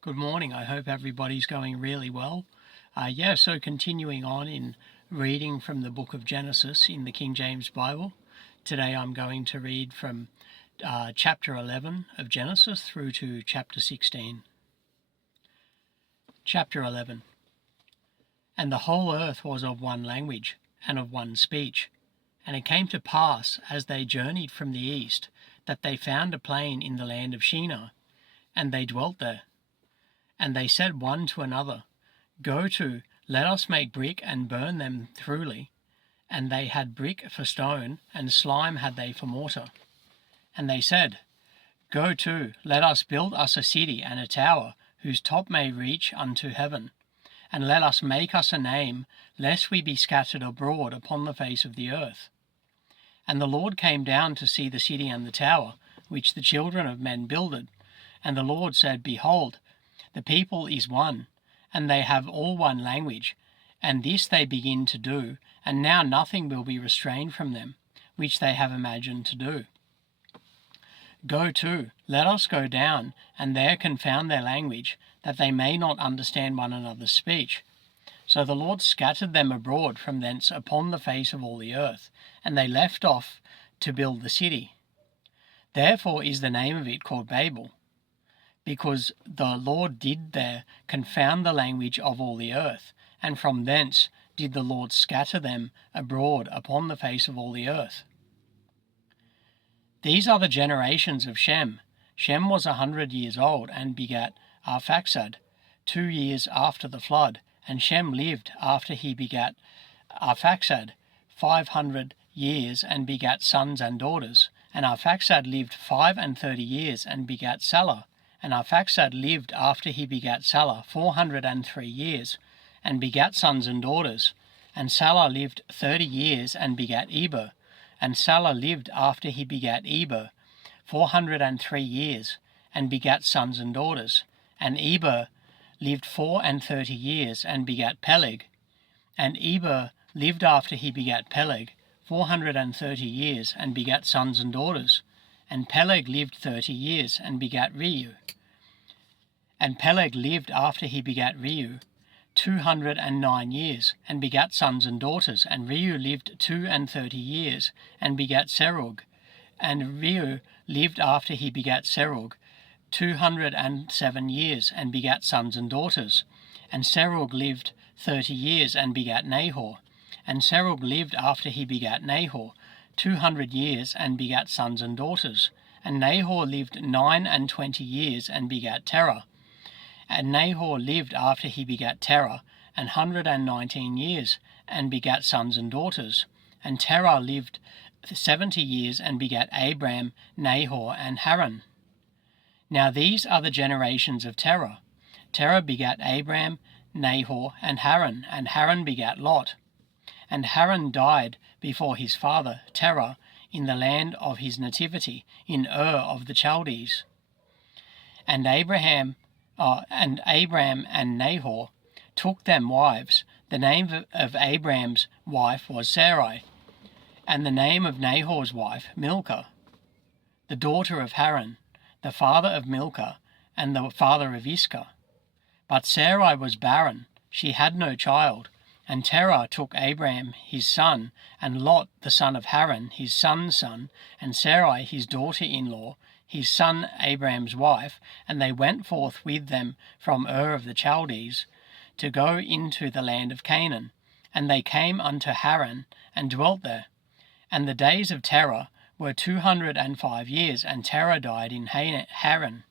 Good morning. I hope everybody's going really well. So continuing on in reading from the book of Genesis in the King James Bible. Today I'm going to read from chapter 11 of Genesis through to chapter 16. Chapter 11. And the whole earth was of one language and of one speech. And it came to pass, as they journeyed from the east, that they found a plain in the land of Shinar, and they dwelt there. And they said one to another, Go to, let us make brick and burn them thoroughly. And they had brick for stone, and slime had they for mortar. And they said, Go to, let us build us a city and a tower, whose top may reach unto heaven. And let us make us a name, lest we be scattered abroad upon the face of the earth. And the Lord came down to see the city and the tower, which the children of men builded. And the Lord said, Behold, the people is one, and they have all one language, and this they begin to do, and now nothing will be restrained from them, which they have imagined to do. Go to, let us go down, and there confound their language, that they may not understand one another's speech. So the Lord scattered them abroad from thence upon the face of all the earth, and they left off to build the city. Therefore is the name of it called Babel, because the Lord did there confound the language of all the earth, and from thence did the Lord scatter them abroad upon the face of all the earth. These are the generations of Shem. Shem was 100 years old, and begat Arphaxad 2 years after the flood, and Shem lived after he begat Arphaxad 500 years, and begat sons and daughters. And Arphaxad lived 35 years, and begat Salah. And Arphaxad lived after he begat Salah 403 years, and begat sons and daughters. And Salah lived 30 years, and begat Eber. And Salah lived after he begat Eber 403 years, and begat sons and daughters. And Eber lived 34 years, and begat Peleg. And Eber lived after he begat Peleg 430 years, and begat sons and daughters. And Peleg lived 30 years, and begat Reu. And Peleg lived after he begat Reu 209 years, and begat sons and daughters. And Reu lived 32 years, and begat Serug. And Reu lived after he begat Serug 207 years, and begat sons and daughters. And Serug lived 30 years, and begat Nahor. And Serug lived after he begat Nahor 200 years, and begat sons and daughters. And Nahor lived 29 years, and begat Terah. And Nahor lived after he begat Terah 119 years, and begat sons and daughters. And Terah lived 70 years, and begat Abram, Nahor, and Haran. Now these are the generations of Terah. Terah begat Abram, Nahor, and Haran begat Lot. And Haran died before his father Terah in the land of his nativity, in of the Chaldees. And Abram and Nahor took them wives. The name of Abram's wife was Sarai, and the name of Nahor's wife Milcah, the daughter of Haran, the father of Milcah, and the father of Iscah. But Sarai was barren, she had no child. And Terah took Abram his son, and Lot the son of Haran his son's son, and Sarai his daughter-in-law, his son Abram's wife, and they went forth with them from of the Chaldees to go into the land of Canaan. And they came unto Haran, and dwelt there. And the days of Terah were 205 years, and Terah died in Haran.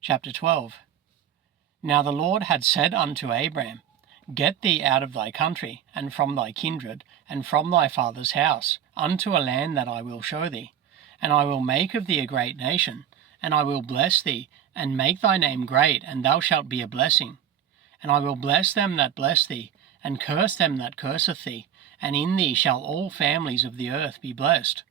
Chapter 12. Now the Lord had said unto Abram, Get thee out of thy country, and from thy kindred, and from thy father's house, unto a land that I will show thee. And I will make of thee a great nation, and I will bless thee, and make thy name great, and thou shalt be a blessing. And I will bless them that bless thee, and curse them that curseth thee, and in thee shall all families of the earth be blessed.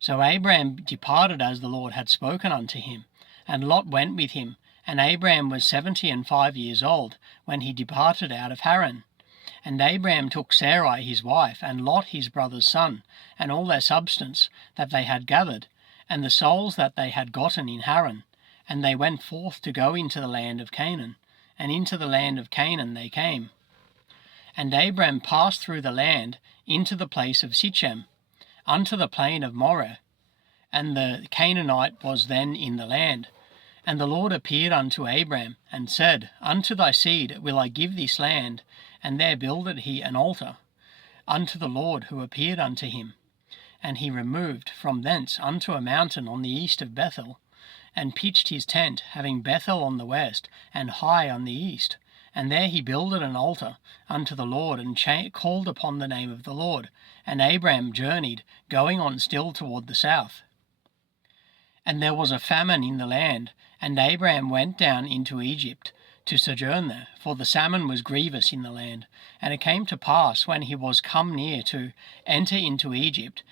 So Abram departed as the Lord had spoken unto him, and Lot went with him. And Abram was 75 years old when he departed out of Haran. And Abram took Sarai his wife, and Lot his brother's son, and all their substance that they had gathered, and the souls that they had gotten in Haran, And they went forth to go into the land of Canaan, and into the land of Canaan they came. And Abram passed through the land into the place of Sichem, unto the plain of Moreh, and the Canaanite was then in the land. And the Lord appeared unto Abram, and said, Unto thy seed will I give this land. And there builded he an altar unto the Lord who appeared unto him. And he removed from thence unto a mountain on the east of Bethel, and pitched his tent, having Bethel on the west, and Hai on the east. And there he builded an altar unto the Lord, and called upon the name of the Lord. And Abram journeyed, going on still toward the south. And there was a famine in the land, and Abram went down into Egypt to sojourn there, for the famine was grievous in the land. And it came to pass, when he was come near to enter into Egypt,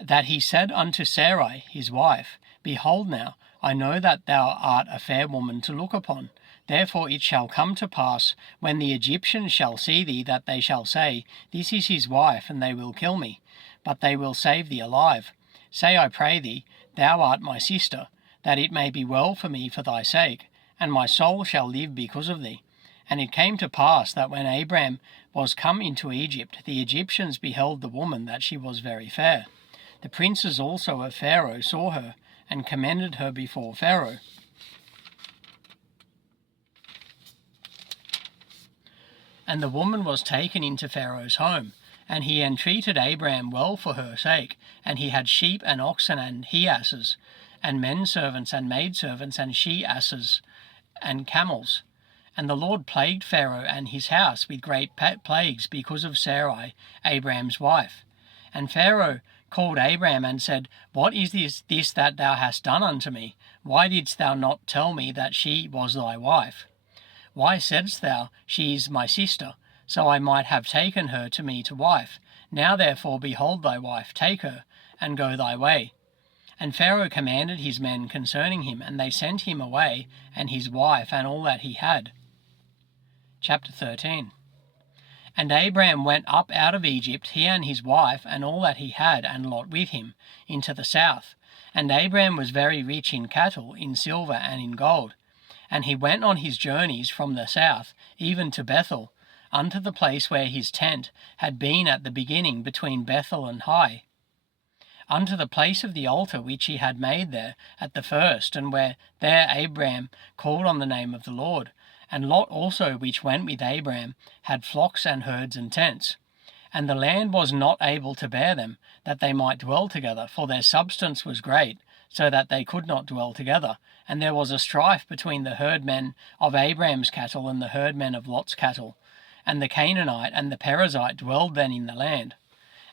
that he said unto Sarai his wife, Behold now, I know that thou art a fair woman to look upon. Therefore it shall come to pass, when the Egyptians shall see thee, that they shall say, This is his wife, and they will kill me. But they will save thee alive. Say, I pray thee, Thou art my sister, that it may be well for me for thy sake, and my soul shall live because of thee. And it came to pass that when Abram was come into Egypt, the Egyptians beheld the woman, that she was very fair. The princes also of Pharaoh saw her, and commended her before Pharaoh. And the woman was taken into Pharaoh's home, and he entreated Abram well for her sake, and he had sheep and oxen and he-asses, and men servants and maidservants and she-asses and camels. And the Lord plagued Pharaoh and his house with great plagues because of Sarai, Abram's wife. And Pharaoh called Abram and said, What is this that thou hast done unto me? Why didst thou not tell me that she was thy wife? Why saidst thou, She is my sister, so I might have taken her to me to wife? Now therefore behold thy wife, take her, and go thy way. And Pharaoh commanded his men concerning him, and they sent him away, and his wife, and all that he had. Chapter 13. And Abram went up out of Egypt, he and his wife, and all that he had, and Lot with him, into the south. And Abram was very rich in cattle, in silver, and in gold. And he went on his journeys from the south, even to Bethel, unto the place where his tent had been at the beginning between Bethel and Hai, unto the place of the altar which he had made there at the first, and where there Abram called on the name of the Lord. And Lot also, which went with Abram, had flocks and herds and tents. And the land was not able to bear them, that they might dwell together, for their substance was great, so that they could not dwell together. And there was a strife between the herdmen of Abram's cattle and the herdmen of Lot's cattle. And the Canaanite and the Perizzite dwelled then in the land.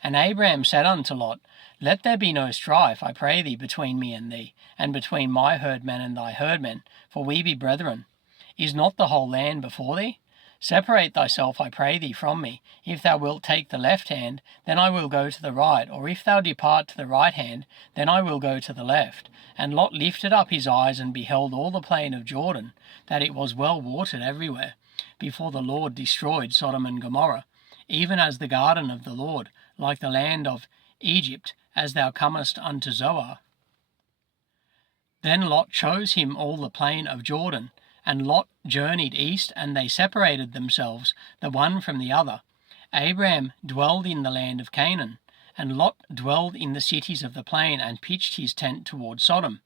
And Abram said unto Lot, Let there be no strife, I pray thee, between me and thee, and between my herdmen and thy herdmen, for we be brethren. Is not the whole land before thee? Separate thyself, I pray thee, from me. If thou wilt take the left hand, then I will go to the right, or if thou depart to the right hand, then I will go to the left. And Lot lifted up his eyes and beheld all the plain of Jordan, that it was well watered everywhere, before the Lord destroyed Sodom and Gomorrah, even as the garden of the Lord, like the land of Egypt, as thou comest unto Zoar. Then Lot chose him all the plain of Jordan, and Lot journeyed east, and they separated themselves, the one from the other. Abram dwelled in the land of Canaan, and Lot dwelled in the cities of the plain, and pitched his tent toward Sodom.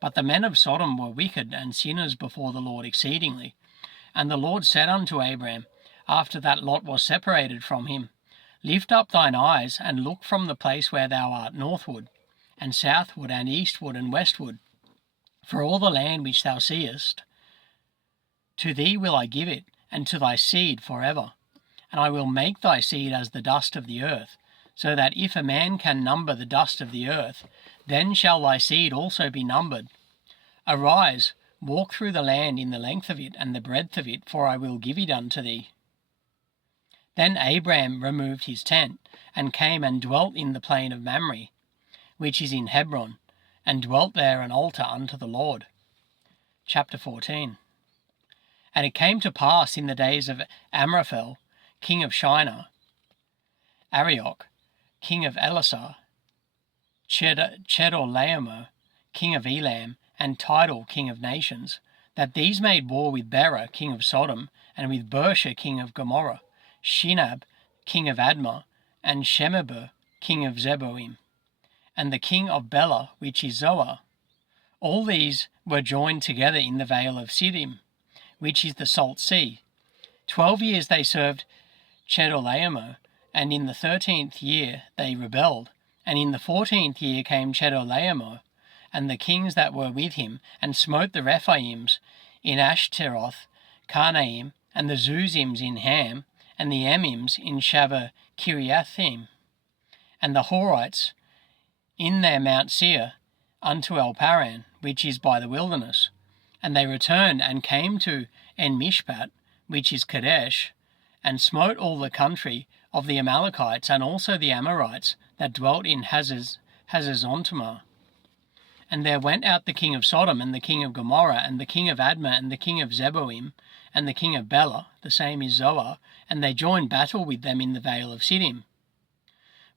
But the men of Sodom were wicked and sinners before the Lord exceedingly. And the Lord said unto Abram, after that Lot was separated from him, Lift up thine eyes, and look from the place where thou art northward, and southward, and eastward, and westward. For all the land which thou seest, to thee will I give it, and to thy seed forever. And I will make thy seed as the dust of the earth, so that if a man can number the dust of the earth, then shall thy seed also be numbered. Arise, walk through the land in the length of it and the breadth of it, for I will give it unto thee. Then Abram removed his tent, and came and dwelt in the plain of Mamre, which is in Hebron, and dwelt there an altar unto the Lord. Chapter 14. And it came to pass in the days of Amraphel, king of Shinar, Arioch, king of Elasar, Chedorlaomer, king of Elam, and Tidal, king of nations, that these made war with Bera, king of Sodom, and with Bersha, king of Gomorrah, Shinab, king of Admah, and Shemeber, king of Zeboim, and the king of Bela, which is Zoar. All these were joined together in the vale of Siddim, which is the salt sea. 12 years they served Chedorlaomer, and in the 13th year they rebelled. And in the 14th year came Chedorlaomer, and the kings that were with him, and smote the Rephaims in Ashtaroth, Karnaim, and the Zuzims in Ham, and the Emims in Shaveh Kiriathim, and the Horites in their Mount Seir unto El Paran, which is by the wilderness. And they returned and came to En Mishpat, which is Kadesh, and smote all the country of the Amalekites, and also the Amorites that dwelt in Hazazontamar. And there went out the king of Sodom, and the king of Gomorrah, and the king of Admah, and the king of Zeboim, and the king of Bela, the same is Zoar, and they joined battle with them in the vale of Siddim.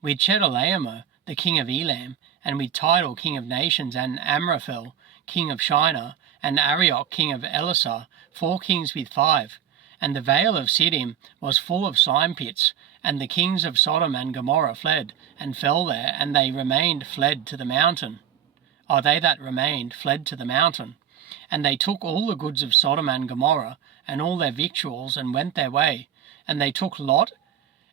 With Chedorlaomer, the king of Elam, and with Tidal, king of nations, and Amraphel, king of Shinar, and Arioch, king of Elasar, 4 kings with 5. And the vale of Siddim was full of slime pits, and the kings of Sodom and Gomorrah fled, and fell there, and they remained fled to the mountain. They that remained fled to the mountain. And they took all the goods of Sodom and Gomorrah, and all their victuals, and went their way. And they took Lot,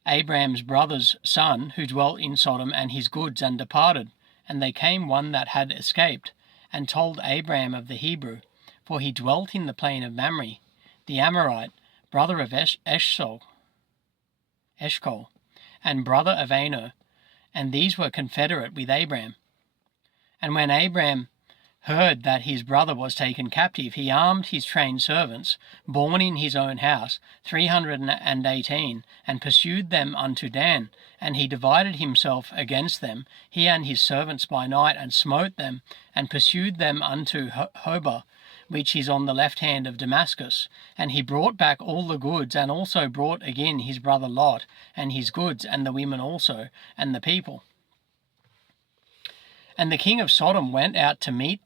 Abraham's brother's son, who dwelt in Sodom, and his goods, and departed. And they came one that had escaped, and told Abraham of the Hebrew, for he dwelt in the plain of Mamre, the Amorite, brother of Eshcol, and brother of Aner, and these were confederate with Abraham. And when Abraham heard that his brother was taken captive, he armed his trained servants, born in his own house, 318, and pursued them unto Dan. And he divided himself against them, he and his servants by night, and smote them, and pursued them unto Hobah, which is on the left hand of Damascus. And he brought back all the goods, and also brought again his brother Lot, and his goods, and the women also, and the people. And the king of Sodom went out to meet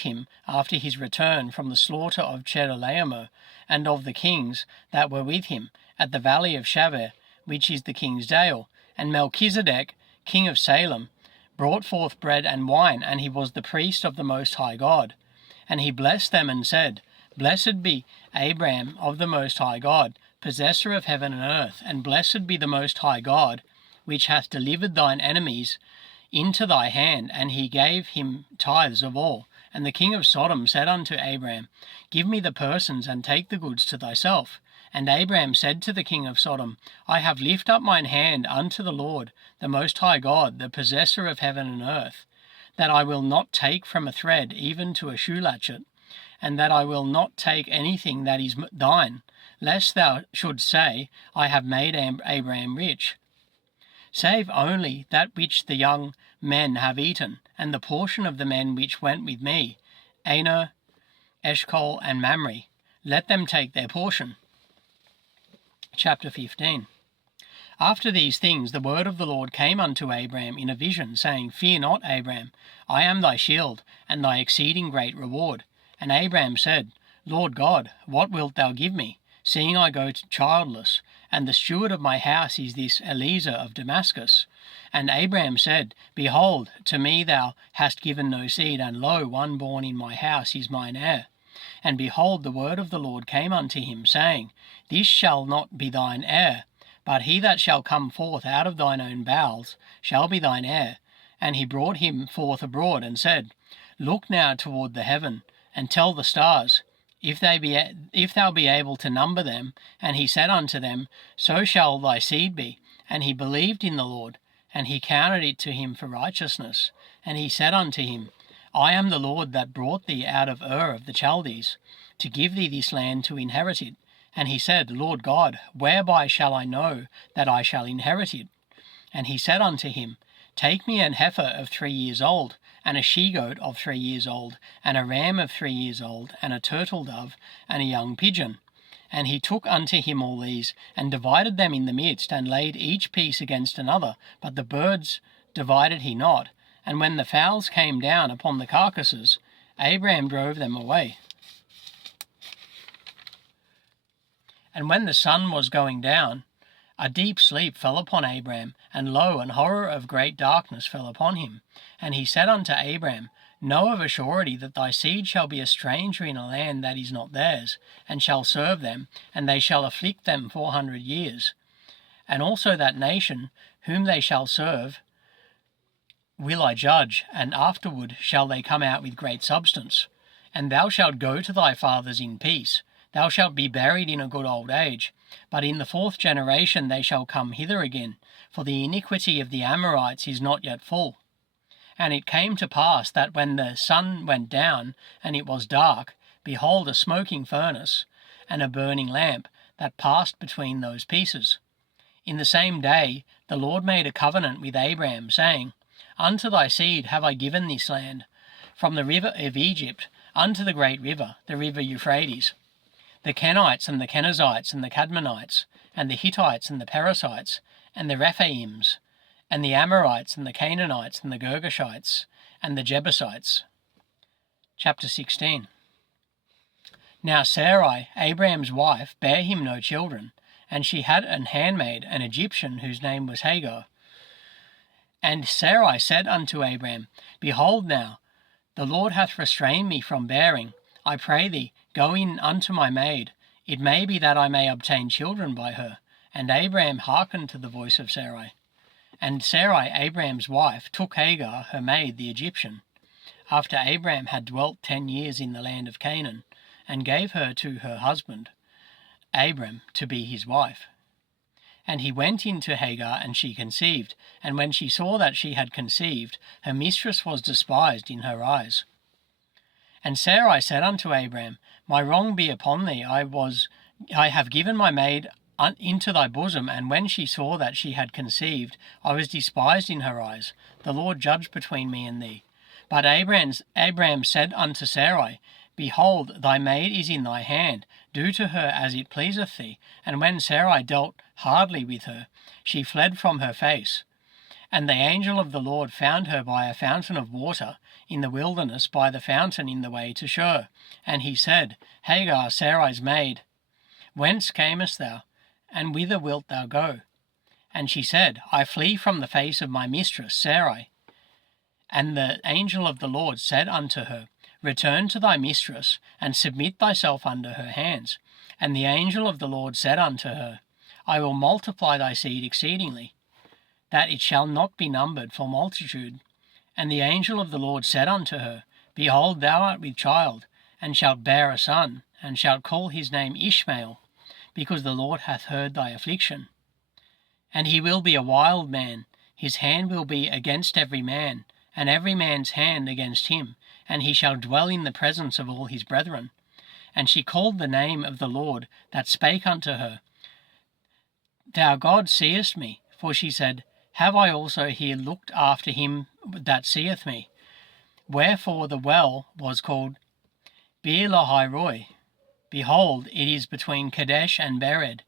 him after his return from the slaughter of Chedorlaomer, and of the kings that were with him, at the valley of Shaveh, which is the king's dale. And Melchizedek, king of Salem, brought forth bread and wine, and he was the priest of the Most High God. And he blessed them and said, Blessed be Abraham of the Most High God, possessor of heaven and earth, and blessed be the Most High God, which hath delivered thine enemies into thy hand. And he gave him tithes of all. And the king of Sodom said unto Abraham, Give me the persons, and take the goods to thyself. And Abraham said to the king of Sodom, I have lifted up mine hand unto the Lord, the Most High God, the possessor of heaven and earth, that I will not take from a thread even to a shoe latchet, and that I will not take anything that is thine, lest thou shouldst say, I have made Abraham rich. Save only that which the young men have eaten, and the portion of the men which went with me, Aner, Eshcol, and Mamre. Let them take their portion. Chapter 15. After these things the word of the Lord came unto Abraham in a vision, saying, Fear not, Abraham, I am thy shield, and thy exceeding great reward. And Abraham said, Lord God, what wilt thou give me, seeing I go childless, and the steward of my house is this Eliezer of Damascus? And Abraham said, Behold, to me thou hast given no seed, and lo, one born in my house is mine heir. And behold, the word of the Lord came unto him, saying, This shall not be thine heir, but he that shall come forth out of thine own bowels shall be thine heir. And he brought him forth abroad, and said, Look now toward the heaven, and tell the stars, if thou be able to number them. And he said unto them, So shall thy seed be. And he believed in the Lord, and he counted it to him for righteousness. And he said unto him, I am the Lord that brought thee out of Ur of the Chaldees, to give thee this land to inherit it. And he said, Lord God, whereby shall I know that I shall inherit it? And he said unto him, Take me an heifer of 3 years old, and a she-goat of 3 years old, and a ram of 3 years old, and a turtle dove, and a young pigeon. And he took unto him all these, and divided them in the midst, and laid each piece against another, but the birds divided he not. And when the fowls came down upon the carcasses, Abraham drove them away. And when the sun was going down, a deep sleep fell upon Abraham, and lo, an horror of great darkness fell upon him. And he said unto Abraham, Know of a surety that thy seed shall be a stranger in a land that is not theirs, and shall serve them, and they shall afflict them 400 years. And also that nation whom they shall serve will I judge, and afterward shall they come out with great substance. And thou shalt go to thy fathers in peace. Thou shalt be buried in a good old age. But in the 4th generation they shall come hither again, for the iniquity of the Amorites is not yet full. And it came to pass that when the sun went down, and it was dark, behold, a smoking furnace, and a burning lamp, that passed between those pieces. In the same day the Lord made a covenant with Abraham, saying, Unto thy seed have I given this land, from the river of Egypt unto the great river, the river Euphrates, the Kenites and the Kenizzites and the Cadmonites, and the Hittites and the Perizzites, and the Rephaims, and the Amorites and the Canaanites and the Girgashites, and the Jebusites. Chapter 16. Now Sarai, Abraham's wife, bare him no children, and she had an handmaid, an Egyptian, whose name was Hagar. And Sarai said unto Abraham, Behold now, the Lord hath restrained me from bearing. I pray thee, go in unto my maid. It may be that I may obtain children by her. And Abraham hearkened to the voice of Sarai. And Sarai, Abraham's wife, took Hagar, her maid, the Egyptian, after Abraham had dwelt 10 years in the land of Canaan, and gave her to her husband, Abram, to be his wife. And he went in to Hagar, and she conceived. And when she saw that she had conceived, her mistress was despised in her eyes. And Sarai said unto Abram, My wrong be upon thee. I have given my maid into thy bosom, and when she saw that she had conceived, I was despised in her eyes. The Lord judge between me and thee. But Abram said unto Sarai, Behold, thy maid is in thy hand. Do to her as it pleaseth thee. And when Sarai dealt hardly with her, she fled from her face. And the angel of the Lord found her by a fountain of water in the wilderness, by the fountain in the way to Shur. And he said, Hagar, Sarai's maid, whence camest thou, and whither wilt thou go? And she said, I flee from the face of my mistress Sarai. And the angel of the Lord said unto her, Return to thy mistress, and submit thyself under her hands. And the angel of the Lord said unto her, I will multiply thy seed exceedingly, that it shall not be numbered for multitude. And the angel of the Lord said unto her, Behold, thou art with child, and shalt bear a son, and shalt call his name Ishmael, because the Lord hath heard thy affliction. And he will be a wild man, his hand will be against every man, and every man's hand against him, and he shall dwell in the presence of all his brethren. And she called the name of the Lord that spake unto her, Thou God seest me. For she said, Have I also here looked after him that seeth me? Wherefore the well was called Beer-lahai-roi. Behold, it is between Kadesh and Bered.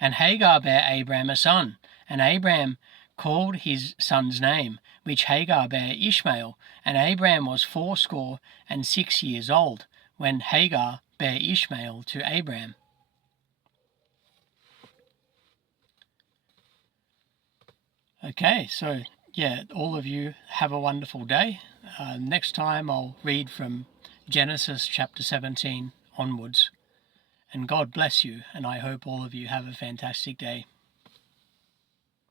And Hagar bare Abram a son, and Abram called his son's name, which Hagar bare Ishmael. And Abram was 86 years old, when Hagar bare Ishmael to Abram. Okay, so all of you have a wonderful day. Next time I'll read from Genesis chapter 17 onwards. And God bless you, and I hope all of you have a fantastic day.